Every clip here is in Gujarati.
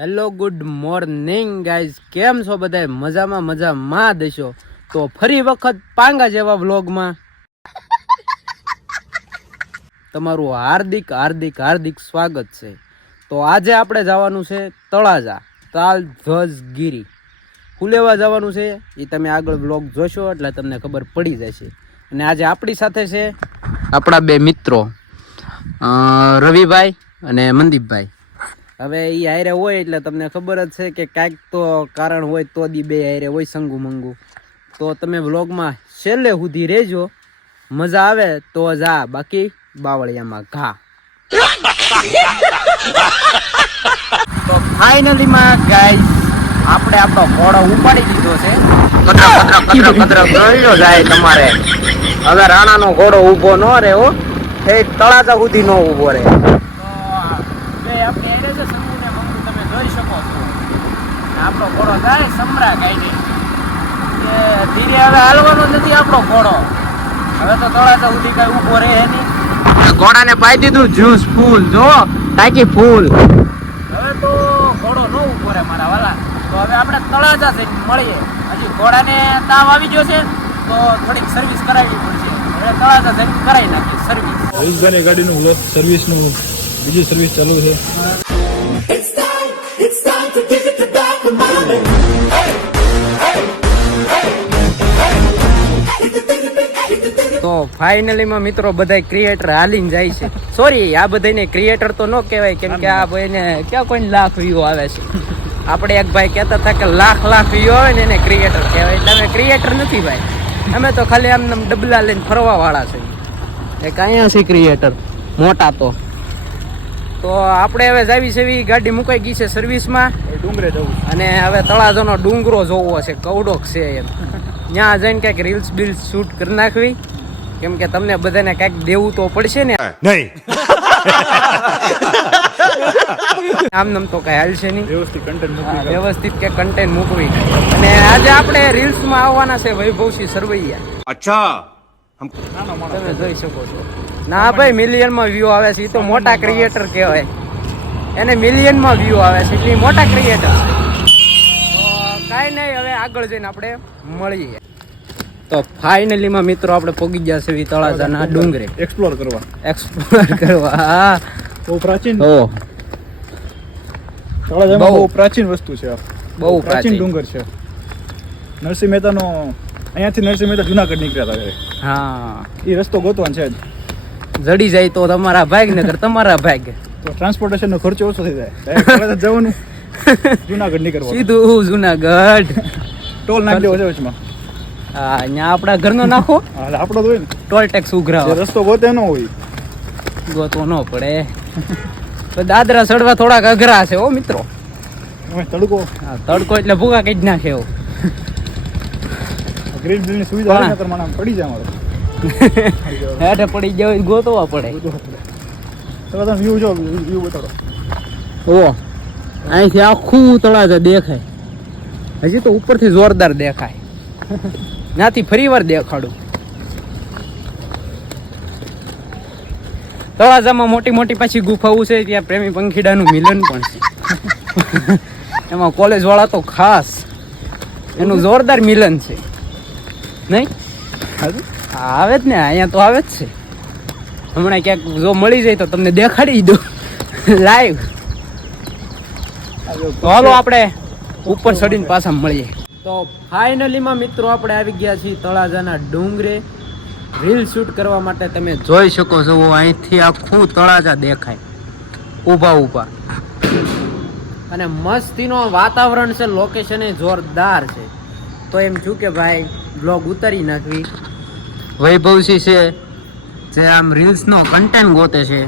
હેલો ગુડ મોર્નિંગ ગાઈઝ, કેમ છો બધા? મજામાં દેશો. તો ફરી વખત પાંગા જેવા વ્લોગમાં તમારું હાર્દિક હાર્દિક હાર્દિક સ્વાગત છે. તો આજે આપણે જવાનું છે તળાજા તાલ ધ્વજગીરી. શું લેવા જવાનું છે એ તમે આગળ વ્લોગ જોશો એટલે તમને ખબર પડી જશે. અને આજે આપણી સાથે છે આપણા બે મિત્રો રવિભાઈ અને મનદીપભાઈ. હવે એ હારે હોય એટલે તમને ખબર જ છે કે કાંઈક તો કારણ હોય તો દી બે હારે હોય સંગુ મંગુ. તો તમે વ્લોગમાં છેલ્લે સુધી રહેજો, મજા આવે તો જા, બાકી બાવળિયામાં ઘા. તો ફાઇનલીમાં ગાઈસ આપણે આપણો ઘોડો ઉપાડી દીધો છે. કદરા ગળ્યો જાય તમારે. હવે રાણાનો ઘોડો ઊભો ન રહે હો, એ તળાજા સુધી ન ઊભો રહે. આપણો ઘોડો જાય સમરા કાઢી કે ધીરે. હવે હાલવાનો નથી આપણો ઘોડો. હવે તો તળાજા સુધી કઈ ઉભો રહે નહીં. ઘોડાને પાઈ દીધું જ્યુસ ફૂલ, જો ટાંકી ફૂલ. હવે તો ઘોડો ન ઉભો રહે મારા વાલા. તો હવે આપણે તળાજા જઈને મળીએ. હજી ઘોડાને તાવ આવી ગયો છે તો થોડીક સર્વિસ કરાવવી પડશે. હવે તળાજા જઈને કરાવી નાખીએ સર્વિસ. હરીશભાઈની ગાડીનું સર્વિસનું બીજી સર્વિસ ચાલુ છે. તો ફાઇનલીમાં મિત્રો બધા ક્રિએટર હાલીને જાય છે. સોરી, આ બધાને ક્રિએટર તો ન કહેવાય, કેમ કે આ ભાઈને ક્યાં કોઈ લાખ વ્યૂ આવે છે. આપણે એક ભાઈ કહેતા હતા કે લાખ વ્યૂ આવે ને એને ક્રિએટર કહેવાય. એટલે અમે ક્રિએટર નથી ભાઈ, અમે તો ખાલી આમ ડબલા લઈને ફરવા વાળા છે. એક અહીંયા છે ક્રિએટર મોટા. તો આપણે હવે જાવી છે, ગાડી મુકાઈ ગઈ છે સર્વિસમાં. ડુંગરે જવું અને હવે તળાજાનો ડુંગરો જોવો છે, કવડોક છે એમ. ત્યાં જઈને કંઈક રીલ્સ બિલ્સ શૂટ કરી નાખવી, કેમ કે તમને બધાને કંઈક દેવું તો પડશે ને. નહીં, આમ તો કઈ હાલશે નહીં. વ્યવસ્થિત કે કન્ટેન્ટ મૂકવી. અને આજે આપણે રીલ્સમાં આવવાના છે વૈભવસિંહ સરવૈયા. અચ્છા, તમે જોઈ શકો છો. ના ભાઈ, મિલિયનમાં વ્યૂ આવે છે. એ તો મોટા ક્રિએટર કહેવાય, એને મિલિયનમાં વ્યૂ આવે છે એટલે મોટા ક્રિએટર. કાંઈ નહીં, હવે આગળ જઈને આપણે મળીએ. તો ફાઇનલીમાં મિત્રો આપણે પહોંચી ગયા છે તળાજાના ડુંગરે એક્સપ્લોર કરવા. હા, બહુ પ્રાચીન. ઓ તળાજામાં બહુ પ્રાચીન વસ્તુ છે. બહુ પ્રાચીન ડુંગર છે. નરસિંહ મહેતાનો અહીંયાથી નરસિંહ મહેતા જુનાગઢ નીકળ્યા હતા. હા, એ રસ્તો ગોતવાનો છે. જડી જાય તો તમારા ભાગ નગર તમારા ભાગ. તો ટ્રાન્સપોર્ટેશનનો ખર્ચો ઓછો થઈ જાય. ડાયરેક્ટ જવાનું, જુનાગઢ નીકળવાનું, સીધું જુનાગઢ. ટોલ નાખી દેવો છે વચમાં. હા, અહીંયા આપણા ઘરનો નાખો. હા, આપણો તો હોય ને. ટોલ ટેક્સ ઉઘરાવો. રસ્તો ગોતે ન હોય, ગોતવો ન પડે. તો દાદરા ચડવા થોડાક અઘરા છે હો મિત્રો. તડકો. હા, તડકો એટલે ભૂકા કઈ જ નાખે એવું. ગ્રીન બિલની સુવિધા હોય ને તો મને આમ પડી જાય મારે. હેઠે પડી જાય ગોતવા પડે. તમે વ્યૂ જો, વ્યૂ બતાડો. ઓ અહીંથી આખું તળાજા દેખાય. હજી તો ઉપરથી જોરદાર દેખાય. ત્યાંથી ફરી વાર દેખાડું. તળાજામાં મોટી મોટી પાછી ગુફાઓ છે, ત્યાં પ્રેમી પંખીડાનું મિલન પણ છે. એમાં કોલેજ વાળા તો ખાસ એનું જોરદાર મિલન છે નહીં? આવે જ ને, અહીંયા તો આવે જ છે. હમણાં ક્યાંક જો મળી જાય તો તમને દેખાડી દો લાઈવ. તો હાલો આપણે ઉપર ચડીને પાછા મળીએ. તો ફાઇનલીમાં મિત્રો આપણે આવી ગયા છીએ તળાજાના ડુંગરે રીલ શૂટ કરવા માટે. તમે જોઈ શકો છો અહીંથી આખું તળાજા દેખાય ઊભા. અને મસ્તીનો વાતાવરણ છે, લોકેશન એ જોરદાર છે. તો એમ છું કે ભાઈ બ્લોગ ઉતારી નાખવી. વૈભવસિંહ છે જે આમ રીલ્સનો કન્ટેન્ટ ગોતે છે.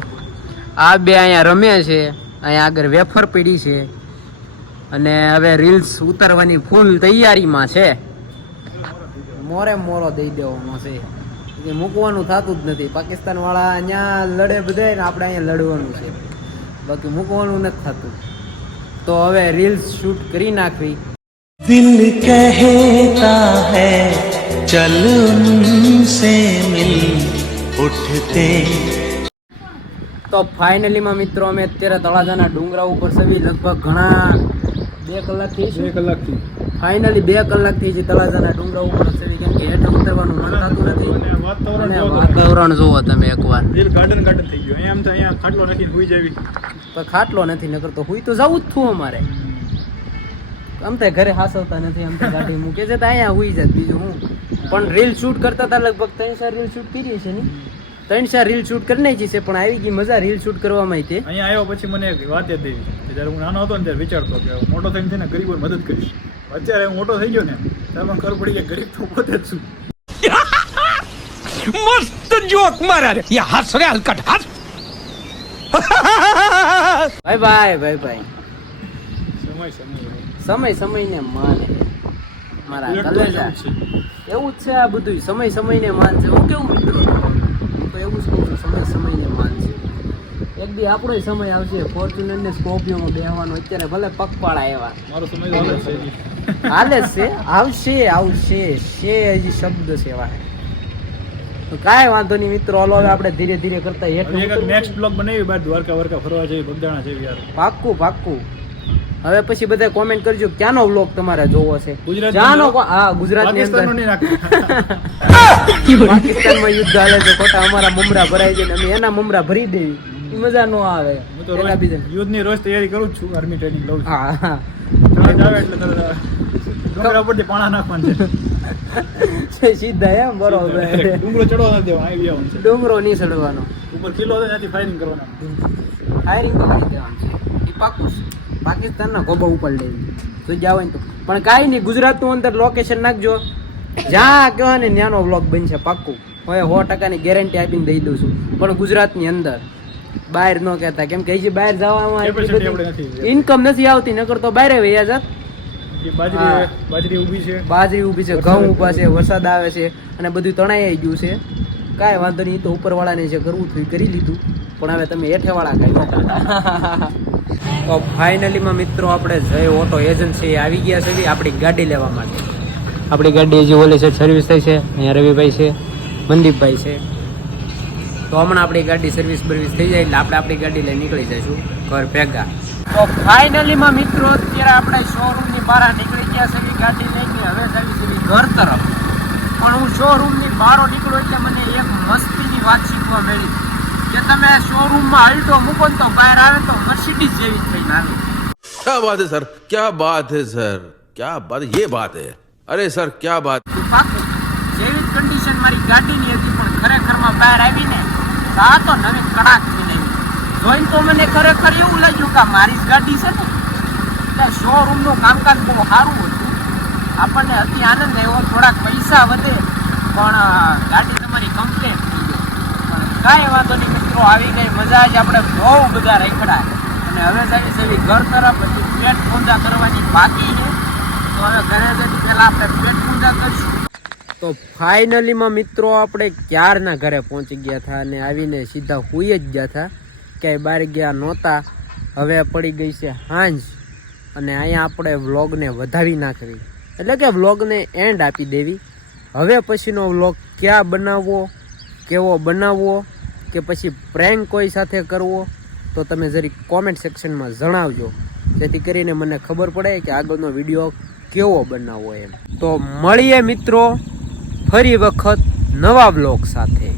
આ બે અહીંયા રમે છે, અહીંયા આગળ વેફર પડી છે. અને હવે રીલ્સ ઉતારવાની ફૂલ તૈયારીમાં છે. મોરો દઈ દેવાનો છે, મૂકવાનું થતું જ નથી. પાકિસ્તાન વાળા અહીંયા લડે બધે ને આપણે અહીંયા લડવાનું છે, બાકી મૂકવાનું નથી થતું. તો હવે રીલ્સ શૂટ કરી નાખવી. દિલ કહેતા હૈ ચલ ઉનસે મિલ ઉઠતે. તો ફાઇનલી માં મિત્રો અમે અત્યારે તળાજાના ડુંગરા ઉપર સવી લગભગ ઘણા 2 કલાકથી 2 કલાકથી ફાઇનલી 2 કલાકથી જે તળાજાના ડુંગરા ઉપર સવી કેમ કે હેઠળ ઉતરવાનું મન થતું નથી અને વાતાવરણ અને જોવો તમે. વાતાવરણ જોવો તમે એકવાર દિલ ગાર્ડન ગાર્ડન થઈ ગયું. અહીંયા આમ તો અહીંયા ખાટલો રાખીને સુઈ જાવી. પણ ખાટલો નથી નકર તો હુઈ તો જવું જ થયું અમારે આમ તો ઘરે હાસવતા નથી આમ તો ગાડી મૂકે છે તો અહીંયા હુઈ જાય બીજું હું પણ રીલ શૂટ કરતા હતા લગભગ 3-4 રીલ શૂટ કરી છે ને 3-4 રીલ શૂટ કરી નાખી છે પણ આવી ગઈ મજા રીલ શૂટ કરવામાં તે અહીંયા આવ્યો પછી મને એક વાત યાદ આવી કે જ્યારે હું નાનો હતો ને ત્યારે વિચારતો કે હું મોટો થઈને છે ને ગરીબોને મદદ કરીશ. અત્યારે હું મોટો થઈ ગયો ને ત્યારે મને ખબર પડી કે ગરીબ તો પોતે જ છું. मस्त जोक मारा रे ये हंस रे हलकट हंस ભાઈ ભાઈ સમય સમય ને માને મારા ઉલટ તો કલેજા એવું છે. એવું જ છે આ બધું સમય ને માન છે હું કેવું મિત્રો હું તો એવું જ કહું છું સમય ને માન છે એક દી આપણો સમય આવશે ફોર્ચ્યુનર ને સ્કોર્પિયોમાં બેહવાનો અત્યારે ભલે પગપાળા એવા મારો સમય તો હાલે જ છે હજી. હાલે જ છે આવશે છે હજી શબ્દ છે એવા તો કાંઈ વાંધો નહીં મિત્રો હાલો હવે આપણે ધીરે ધીરે કરતા હવે હેઠળ એક નેક્સ્ટ બ્લોગ બનાવી બાદ દ્વારકા વરકા ફરવા જઈએ બગદાણા જેવી યાર. પાક્કું હવે પછી બધા કોમેન્ટ કરજો ક્યાંનો વ્લોગ તમારે જોવો છે ગુજરાતનો ક્યાંનો vlog? હા ગુજરાતની અંદર પાકિસ્તાનનો નહીં નાખતા. પાકિસ્તાનમાં યુદ્ધ હાલે છે ખોટા અમારા મમરા ભરાય છે ને અમે એના મમરા ભરી દેવી ઈ મજા નો આવે હું તો એના બીજા યુદ્ધની રોજ તૈયારી કરું જ છું. આર્મી ટ્રેનિંગ લઉં છું. હા તરત આવે એટલે તરત ડુંગરા પરથી પાણા નાખવાનું છે. સીધા એમ બરોબર ડુંગરો ચડવા નથી દેવાનો, આવી આવવાનું છે. ડુંગરો નહીં ચડવાનો ઉપર કિલ્લો છે ત્યાંથી ફાયરિંગ કરવાના. ફાયરિંગ તો કરી દેવાનું છે એ પાકું છે. પાકિસ્તાનના ગોબા ઉપર લેવી તો જાવ ને તો પણ કાંઈ નહીં ગુજરાતનું અંદર લોકેશન નાખજો જ્યાં કહો ને ત્યાંનો વ્લોગ બનશે પાક્કું હવે 100% ગેરંટી આપીને દઈ દઉં છું પણ ગુજરાતની અંદર બહાર ન કહેતા કેમ કે હજી બહાર જવામાં Capacity આપણે નથી. ઇન્કમ નથી આવતી નકર તો બહાર વૈયા જાત જે બાજરી ઊભી છે. બાજરી ઊભી છે ઘઉં ઊભા છે વરસાદ આવે છે અને બધું તણાઈ ગયું છે કાંઈ વાંધો નહીં તો ઉપરવાળાને જે કરવું હતું એ કરી લીધું પણ હવે તમે હેઠેવાળા કાંઈ તો ફાઇનલીમાં મિત્રો આપણે જય ઓટો એજન્સી આવી ગયા છે આપણી ગાડી લેવા માટે આપણી ગાડી હજી ઓલી છે સર્વિસ થઈ છે અહીંયા રવિભાઈ છે મનદીપભાઈ છે તો હમણાં આપણી ગાડી સર્વિસ બર્વિસ થઈ જાય એટલે આપણે આપણી ગાડી લઈને નીકળી જઈશું ઘર ભેગા તો ફાઇનલીમાં મિત્રો અત્યારે આપણે શોરૂમની બહાર નીકળી ગયા છે ગાડી લઈને હવે જવી છે ઘર તરફ પણ હું શોરૂમની બહાર નીકળું એટલે મને એક મસ્તીની વાત શીખવા મળી કે તમે શોરૂમમાં અલ્ટો મૂકો ને તો બહાર આવે તો મર્સિડીઝ જેવી જ થઈને આવે क्या बात है सर क्या बात है सर क्या बात ये बात है अरे सर क्या बात પાકું જેવી જ કન્ડિશન મારી ગાડીની હતી પણ ખરેખરમાં બહાર આવીને તો આ તો નવી કડાક થઈ ગઈ જોઈને તો મને ખરેખર એવું લાગ્યું કે મારી જ ગાડી છે ને એટલે શોરૂમનું કામકાજ બહુ સારું હતું આપણને અતિ આનંદ એવો થોડાક પૈસા વધે પણ ગાડી તમારી કમ્પ્લેટ થઈ ગઈ પણ કાંઈ વાંધો નહીં મિત્રો આવી ગઈ મજા જ આપણે બહુ બધા રેખડા અને હવે જઈએ છે ઘર તરફ પછી પેટ પૂજા કરવાની બાકી છે તો હવે ઘરે જઈને પહેલા આપણે પેટ પૂજા કરીશું તો ફાઇનલીમાં મિત્રો આપણે ક્યારના ઘરે પહોંચી ગયા હતા અને આવીને સીધા હુઈ જ ગયા હતા ક્યાંય બહાર ગયા નહોતા હવે પડી ગઈ છે સાંજ અને અહીંયા આપણે વ્લોગને વધાવી નાખવી એટલે કે વ્લોગને એન્ડ આપી દેવી હવે પછીનો વ્લોગ ક્યાં બનાવવો કેવો બનાવવો કે પછી પ્રેન્ક કોઈ સાથે કરવો તો તમે જરી કોમેન્ટ સેક્શનમાં જણાવજો જેથી કરીને મને ખબર પડે કે આગળનો વિડીયો કેવો બનાવવો એમ તો મળીએ મિત્રો ફરી વખત નવા વ્લોગ સાથે.